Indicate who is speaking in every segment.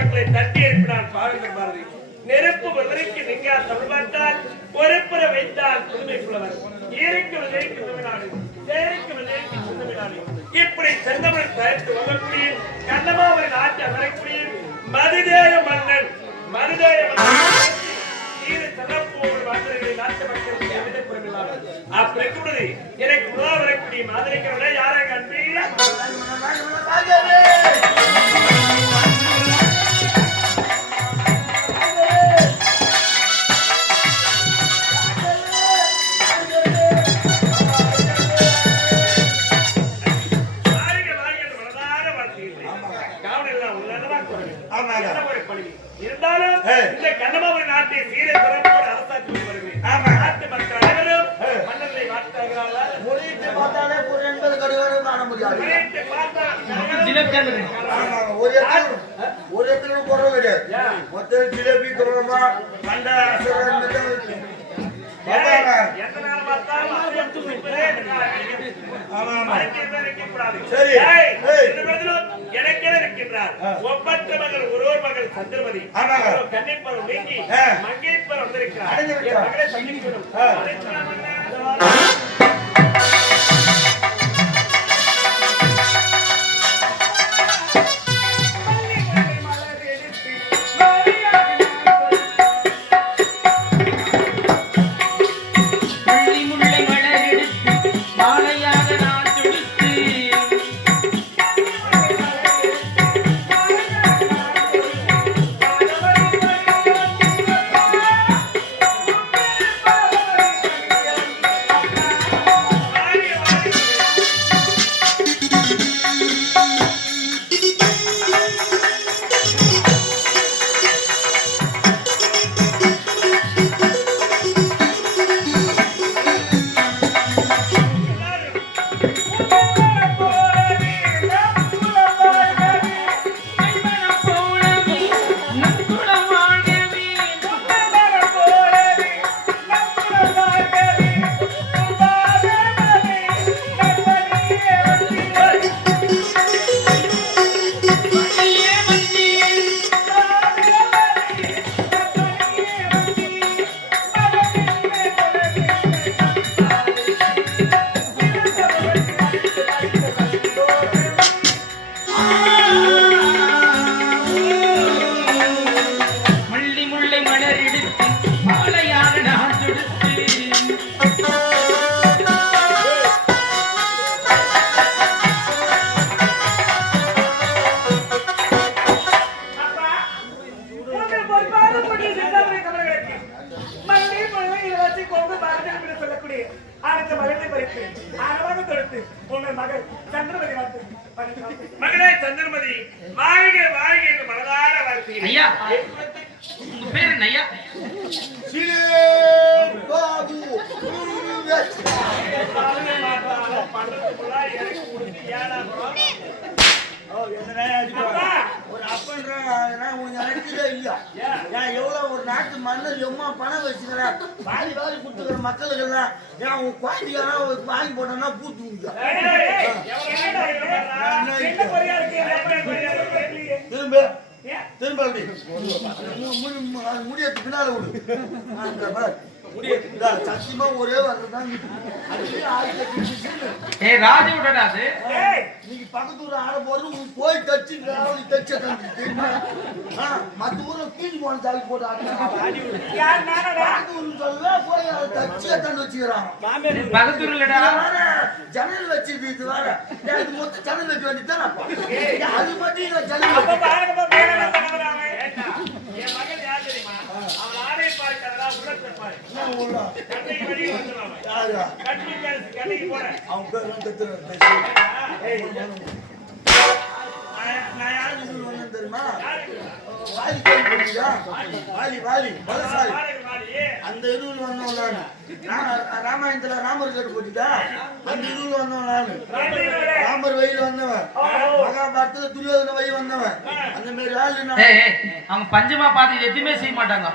Speaker 1: உங்களை தட்டி எழுப்பினான் பாருங்கள் பாரதி. நெருப்பு வெள்ளரிக்கு நீங்க தமிழ் பார்த்தால் பொறுப்புற வைத்தால் புதுமை புலவர் விதைக்கு தமிழ்நாடு சேருக்கு விதைக்கு தமிழ்நாடு இப்படி செந்தமிழ் தயாரித்து வரக்கூடிய கண்ணமாவின் ஆட்சி அமரக்கூடிய மதுதேய மன்னன் மதுதேய மன்னன். ஈர சிறப்போடு எனக்கு முதல் வரக்கூடிய யாரை கண்டு இருந்தாலும். இந்த கண்ணமாவூர் நாட்டை சீர சிறப்போடு அரசாட்சி வருகிறேன்.
Speaker 2: ஆமா.
Speaker 1: நாட்டு மக்கள் அனைவரும். மன்னர்களை வாழ்த்துகிறார்களா?
Speaker 2: மொழியிட்டு பார்த்தாலே ஒரு எண்பது கடிகாரம் காண முடியாது
Speaker 1: குறியிட்டு பார்த்தால்
Speaker 2: ஆமா, ஒரு இடத்துல ஒரு இடத்துல குறவு கிடையாது
Speaker 1: ஏன்?
Speaker 2: மொத்தம் ஜிலேபி குறவமா கண்ட அசுரன் மிதம்
Speaker 1: இருக்கின்றார். ஒப்பற்ற மகள் ஒருவர் மகள் சந்திரமதி. கன்னிப்பருவம் நீங்கி
Speaker 2: ஆ.
Speaker 1: மங்கைப்பர் வந்திருக்கிறார். மகளை சந்திக்கணும் மலர்களை பறித்து, அழகாக தொடுத்து, உங்கள் மகள் சந்திரமதி வாழ்த்து. மகளே சந்திரமதி வாழ்க வாழ்க என்று மனதார வாழ்த்துகிறேன்
Speaker 3: ஐயா உங்க பேர் என்ன ஐயா
Speaker 2: சிலே பாபு உருவேஷ். ஓ, என்னடா இது?
Speaker 1: அப்பா.
Speaker 2: ஒரு அப்பன்றா உனக்கு ஏன் எவ்வளோ ஒரு நாட்டு மன்னர் எம்மா பணம் வச்சுக்கிறேன் வாரி வாரி கொடுத்துக்கிற மக்களுக்கு எல்லாம் ஏன் உன் குழந்தைக்காரன் ஒரு வாங்கி போட்டோம்னா பூத்து திரும்ப திரும்ப அப்படி அது முடியத்து பின்னால விடு சத்தியமா ஒரே வரதான்
Speaker 3: ஏ ராஜ விடடா அது?
Speaker 2: நீங்க பக்கத்து ஊர் ஆட போறது உன் போய் தச்சு தச்ச மத்த ஊர்ல கீழ் போன தாவி போட்டு ஆடுறாங்க பக்கத்து சொல்ல போய் அதை தச்சு தந்து வச்சுக்கிறான்.
Speaker 3: இல்லடா.
Speaker 2: வேற ஜன்னல் வச்சிருக்கு இது வேற. மொத்தம் ஜன்னல் வைக்க வேண்டியதுதானப்பா ஏன் அது மட்டும் ஜன்னல் வைக்க- என்ன ஊர்ல? யாரு? அவன் பேர் நான் யாரு வந்தேன் தெரியுமா வாலி கேள்விப்பட்டியா? வாலி வாலி பலசாலி அந்த இருவில் வந்தோம் நான் ராமாயணத்துல ராமர் கேட்டு போட்டுட்டா அந்த இருவில் வந்தோம் நானு வந்தவன் மகாபாரதத்துல துரியோதன வழி வந்தவன் அந்த மாதிரி ஆளு
Speaker 3: அவங்க பஞ்சமா பார்த்து எதுவுமே செய்ய மாட்டாங்க.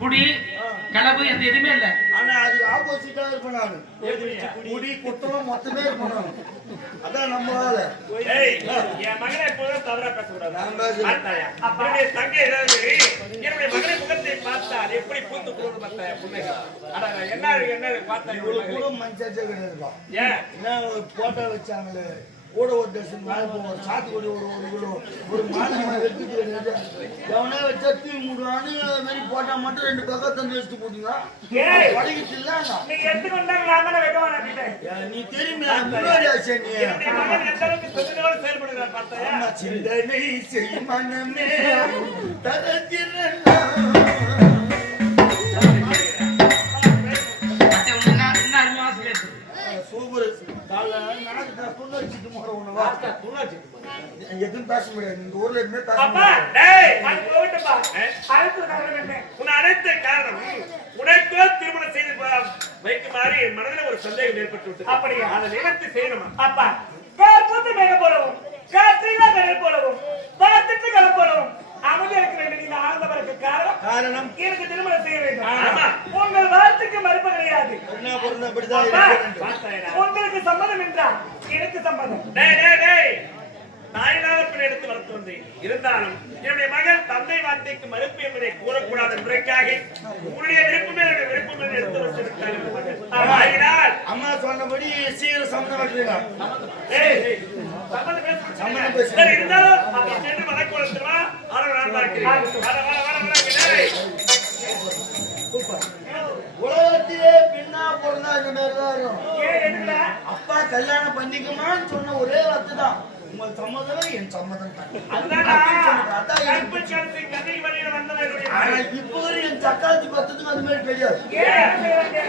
Speaker 3: குடி கிளவு எந்த எதுவுமே இல்ல.
Speaker 2: ஆனா அது ஆப்போசிட் ஓசிட்டா இருப்பேன் நானு குடி. குத்தம் மொத்தமே இருப்பேன் நானு அதான்
Speaker 1: என் மகனை எப்போதும் தவறா பேசக்கூடாது. தங்கை ஏதாவது, என்னுடைய மகனை முகத்தை பார்த்தால் எப்படி பூத்து புன்னகை? அட, என்ன என்ன பார்த்தா
Speaker 2: இவ்வளவு கூட மனுஷாச்சே கிடையாதுப்பா
Speaker 1: ஏன்?
Speaker 2: என்ன போட்டோ வச்சாங்களே. கூட ஒரு டசன் மேல போவோம். சாத்துக்குடி ஒரு ஒரு கிலோ. ஒரு வெட்டிட்டு கிடையாது எவனே வச்சா தூக்கி மூடுவான்னு அது மாதிரி போட்டா மட்டும் ரெண்டு பக்கம் தந்து வச்சுட்டு போட்டீங்க. உடகிட்டு இல்லாங்க நீ தெரியுமே முன்னாடி ஆச்சே நீ.
Speaker 1: மகன் எந்த அளவுக்கு
Speaker 2: எதுவும் பேச முடியாது. இந்த ஊர்ல எதுவுமே பேச முடியாது.
Speaker 1: அனைத்து காரணம் உனக்கோ திருமணம் செய்து ப- வைக்குமாறு என் மனதில் ஒரு சந்தேகம் ஏற்பட்டு அப்படியா? அதை நிவர்த்தி செய்யணுமா? அப்பா காற்பூத்து மேல போலவும் காற்றிலா கடல் போலவும் பார்த்துட்டு கடல் போலவும் அமைதி இருக்க வேண்டும் இந்த ஆனந்தவருக்கு காரணம் எனக்கு திருமணம் செய்ய வேண்டும். ஆமா. உங்கள் வார்த்தைக்கு மறுப்பு கிடையாது. உங்களுக்கு சம்மதம் என்றால் எனக்கு சம்மதம். டேய் டேய் டேய். தாயினார் பின் எடுத்து வளர்த்து வந்தேன். இருந்தாலும் என்னுடைய மகன் தந்தை வார்த்தைக்கு மறுப்பு என்பதை கூறக்கூடாத முறைக்காக உன்னுடைய விருப்பமே என்னுடைய விருப்பம் என்று எடுத்து ஆகினால்
Speaker 2: அம்மா சொன்னபடி சீக்கிரம்.
Speaker 1: சரி இருந்தாலும் சென்று வழக்கு வளர்த்துமா ஆறு நான் பார்க்கிறேன் வர வர வர வர டேய்
Speaker 2: உலகத்திலே பின்னா பொருந்தா இந்த மாதிரி தான் இருக்கும். அப்பா கல்யாணம் பண்ணிக்குமான்னு சொன்ன ஒரே வார்த்தை தான். உங்கள் சம்மதம் என் சம்மதம் தான். இப்ப என் சக்காத்தி பத்தத்துக்கு அது மாதிரி
Speaker 1: செய்றாங்க?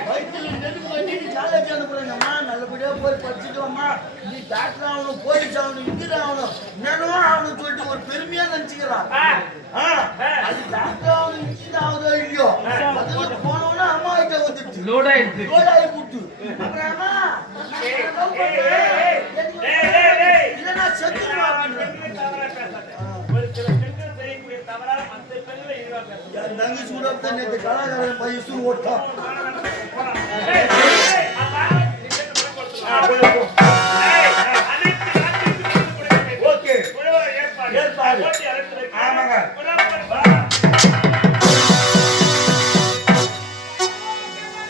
Speaker 2: வயிற்றுல நெருப்பு நீ காலேஜ் அனுப்புறேங்கம்மா நல்லபடியா போய் படிச்சுக்கலாமா நீ டாக்டர் ஆகணும் போலீஸ் ஆகணும் இன்ஜினியர் ஆகணும். என்னென்னவோ சொல்லிட்டு ஒரு பெருமையா நினைச்சுக்கிறான். அது டாக்டர் ஆகணும் இன்ஜினியர் ஆகுதோ இல்லையோ? கிட்ட வந்துடுச்சு
Speaker 3: லோடா
Speaker 2: கோடாயி புட்டு அப்புறம். இல்லைன்னா செத்துருவா.
Speaker 1: ஒரு சில பெண்கள் செய்யக்கூடிய தவறால மத்த பெண்களை இழிவா பேசாத.
Speaker 2: என் தங்கச்சி கூட தான் நேத்து கலாகாரன் பையன்